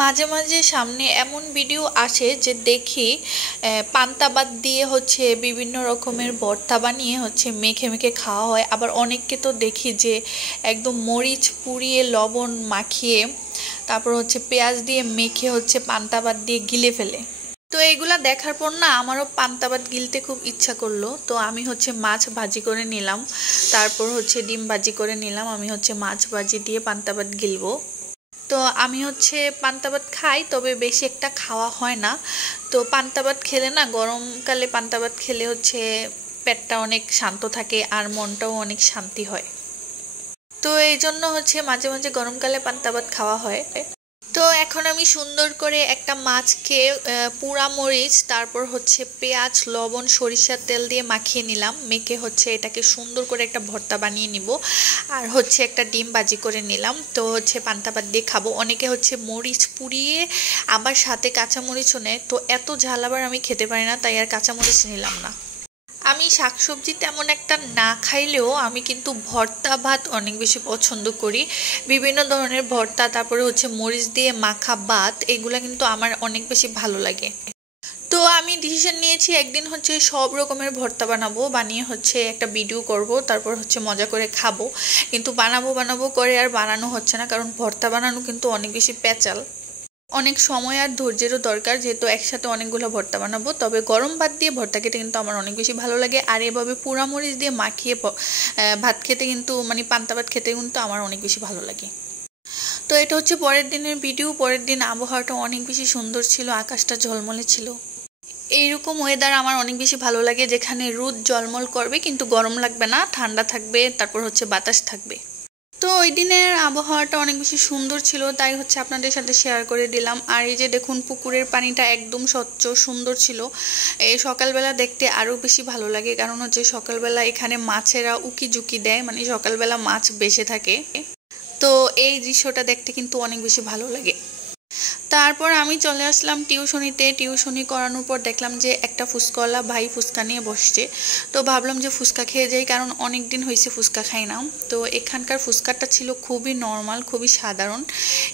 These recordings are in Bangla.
মাঝে মাঝে সামনে এমন ভিডিও আসে যে দেখি পান্তা ভাত দিয়ে হচ্ছে বিভিন্ন রকমের ভর্তা বানিয়ে হচ্ছে মেখে মেখে খাওয়া হয়। আবার অনেককে তো দেখি যে একদম মরিচ পুড়িয়ে লবণ মাখিয়ে তারপর হচ্ছে পেঁয়াজ দিয়ে মেখে হচ্ছে পান্তা ভাত দিয়ে গিলে ফেলে। তো এইগুলা দেখার পর না আমারও পান্তা ভাত গিলতে খুব ইচ্ছা করলো। তো আমি হচ্ছে মাছ ভাজি করে নিলাম, তারপর হচ্ছে ডিম ভাজি করে নিলাম। আমি হচ্ছে মাছ ভাজি দিয়ে পান্তা ভাত গিলবো। তো আমি হচ্ছে পান্তা ভাত খাই, তবে বেশি একটা খাওয়া হয় না। তো পান্তা ভাত খেলে না, গরমকালে পান্তা ভাত খেলে হচ্ছে পেটটা অনেক শান্ত থাকে আর মনটাও অনেক শান্তি হয়। তো এই জন্য হচ্ছে মাঝে মাঝে গরমকালে পান্তা ভাত খাওয়া হয়। তো এখন আমি সুন্দর করে একটা মাছকে পুরা মরিচ তারপর হচ্ছে পেঁয়াজ লবণ সরিষার তেল দিয়ে মাখিয়ে নিলাম। মেখে হচ্ছে এটাকে সুন্দর করে একটা ভর্তা বানিয়ে নিব। আর হচ্ছে একটা ডিম ভাজি করে নিলাম। তো হচ্ছে পান্তা ভাত দিয়ে খাবো। অনেকে হচ্ছে মরিচ পুড়িয়ে আবার সাথে কাঁচামরিচও নেয়, তো এত ঝাল আবার আমি খেতে পারি না, তাই আর কাঁচামরিচ নিলাম না। আমি শাকসবজি তেমন একটা না খাইলেও আমি কিন্তু ভর্তা ভাত অনেক বেশি পছন্দ করি। বিভিন্ন ধরনের ভর্তা তারপরে হচ্ছে মরিচ দিয়ে মাখা ভাত, এগুলা কিন্তু আমার অনেক বেশি ভালো লাগে। তো আমি ডিসিশন নিয়েছি একদিন হচ্ছে সব রকমের ভর্তা বানাবো, বানিয়ে হচ্ছে একটা ভিডিও করব, তারপর হচ্ছে মজা করে খাবো। কিন্তু বানাবো বানাবো করে আর বানানো হচ্ছে না, কারণ ভর্তা বানানো কিন্তু অনেক বেশি প্যাচাল, অনেক সময় আর ধৈর্যেরও দরকার, যেহেতু একসাথে অনেকগুলো ভর্তা বানাবো। তবে গরম ভাত দিয়ে ভর্তা খেতে কিন্তু আমার অনেক বেশি ভালো লাগে। আর এভাবে পোড়ামরিচ দিয়ে মাখিয়ে ভাত খেতে কিন্তু মানে পান্তা ভাত খেতে কিন্তু আমার অনেক বেশি ভালো লাগে। তো এটা হচ্ছে পরের দিনের ভিডিও। পরের দিন আবহাওয়াটা অনেক বেশি সুন্দর ছিল, আকাশটা ঝলমলে ছিল। এইরকম ওয়েদার আমার অনেক বেশি ভালো লাগে, যেখানে রোদ জলমল করবে কিন্তু গরম লাগবে না, ঠান্ডা থাকবে, তারপর হচ্ছে বাতাস থাকবে। তো ওই দিনের আবহাওয়াটা অনেক বেশি সুন্দর ছিল, তাই হচ্ছে আপনাদের সাথে শেয়ার করে দিলাম। আর এই যে দেখুন, পুকুরের পানিটা একদম স্বচ্ছ সুন্দর ছিল। এই সকালবেলা দেখতে আরও বেশি ভালো লাগে, কারণ হচ্ছে সকালবেলা এখানে মাছেরা উকি ঝুঁকি দেয়, মানে সকালবেলা মাছ বেঁচে থাকে। তো এই দৃশ্যটা দেখতে কিন্তু অনেক বেশি ভালো লাগে। তারপর আমি চলে আসলাম টিউশনিতে। টিউশনি করানোর পর দেখলাম যে একটা ফুচকাওয়ালা ভাই ফুচকা নিয়ে বসছে। তো ভাবলাম যে ফুচকা খেয়ে যাই, কারণ অনেক দিন হয়েছে ফুচকা খাই না। তো এখানকার ফুচকাটা ছিল খুবই নর্মাল, খুবই সাধারণ।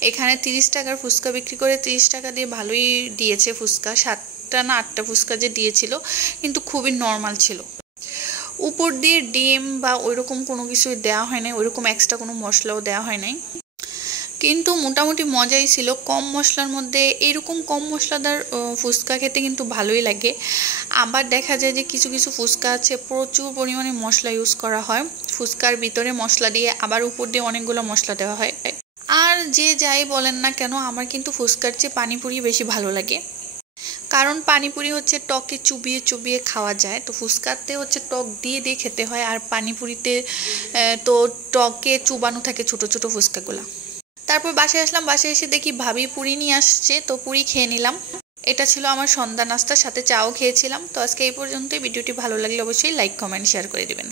এখানে 30 টাকার ফুচকা বিক্রি করে, 30 টাকা দিয়ে ভালোই দিয়েছে ফুচকা। 7টা না 8টা ফুচকা যে দিয়েছিল, কিন্তু খুবই নর্মাল ছিল। উপর দিয়ে ডিম বা ওইরকম কোনো কিছুই দেওয়া হয় নাই, ওইরকম এক্সট্রা কোনো মশলাও দেওয়া হয় নাই। কিন্তু মোটামুটি মজাই ছিল, কম মশলার মধ্যে এরকম কম মশলাদার ফুচকা খেতে কিন্তু ভালোই লাগে। আবার দেখা যায় যে কিছু কিছু ফুচকা আছে প্রচুর পরিমাণে মশলা ইউজ করা হয়, ফুচকার ভিতরে মশলা দিয়ে আবার উপর দিয়ে অনেকগুলো মশলা দেওয়া হয়। আর যে যাই বলেন না কেন, আমার কিন্তু ফুচকার চেয়ে পানিপুরি বেশি ভালো লাগে। কারণ পানিপুরি হচ্ছে টকে চুবিয়ে চুবিয়ে খাওয়া যায়, তো ফুচকাতে হচ্ছে টক দিয়ে দিয়ে খেতে হয়। আর পানিপুরিতে তো টকে চুবানো থাকে ছোট ছোট ফুচকাগুলা। তারপর বাসায় আসলাম, বাসায় এসে দেখি ভাবি পুরি নিয়ে আসছে, তো পুরি খেয়ে নিলাম। এটা ছিল আমার সন্ধ্যা নাস্তার সাথে চাও খেয়েছিলাম। তো আজকে এই পর্যন্তই। ভিডিওটি ভালো লাগলে অবশ্যই লাইক কমেন্ট শেয়ার করে দিবেন।